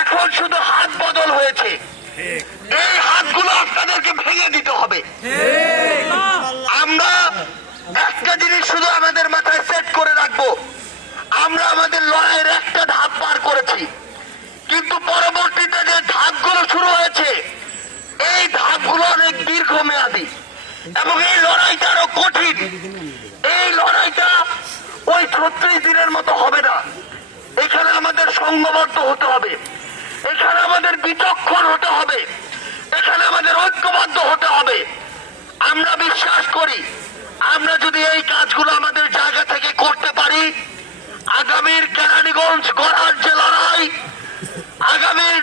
এখন শুধু হাত বদল হয়েছে। এই হাতগুলো আপনাদেরকে ভেঙে দিতে হবে। আমরা একটা জিনিস শুধু আমাদের মাথায় সেট করে রাখব। আমরা আমাদের লড়াইয়ের একটা ধাপ পার করেছি। কিন্তু পরবর্তীতে যে ধাপগুলো শুরু হয়েছে এই ধাপগুলো অনেক দীর্ঘমেয়াদী। এবং এই লড়াইটা আরও কঠিন। এই লড়াইটা ওই ছত্রিশ দিনের মতো হবে সংঘবদ্ধ হতে হবে। এখানে আমাদের বিচক্ষণ হতে হবে। এখানে আমাদের ঐক্যবদ্ধ হতে হবে। আমরা বিশ্বাস করি, আমরা যদি এই কাজগুলো আমাদের জায়গা থেকে করতে পারি, আগামীর কেরানীগঞ্জ গড়ার যে আগামীর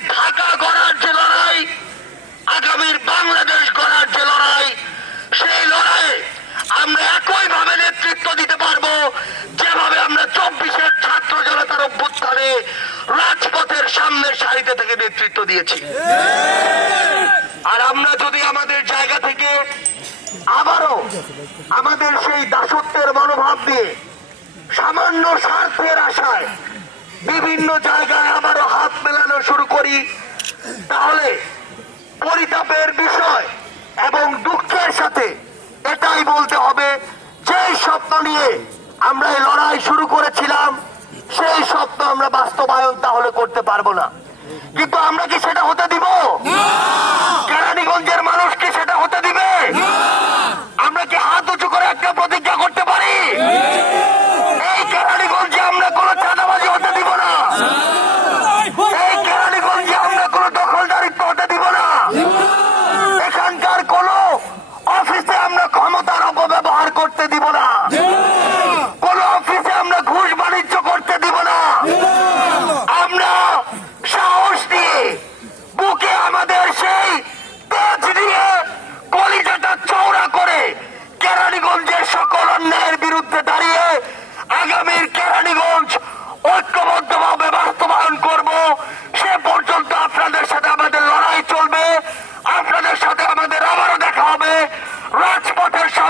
সারিতে থেকে নেতৃত্ব দিয়েছি। আর আমরা যদি আমাদের জায়গা থেকে আবারও আমাদের সেই দাসত্বের মনোভাব দিয়ে সামান্য স্বার্থের আশায় বিভিন্ন জায়গায় আবারও হাত মেলানো শুরু করি, তাহলে পরিতাপের বিষয় এবং দুঃখের সাথে এটাই বলতে হবে যে স্বপ্ন নিয়ে আমরা এই লড়াই শুরু করেছিলাম, সেই স্বপ্ন আমরা বাস্তবায়ন তাহলে করতে পারব না। কিন্তু আমরা কি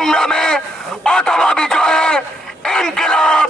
সংগ্রামে অথবা বিজয়ে ইনকিলাব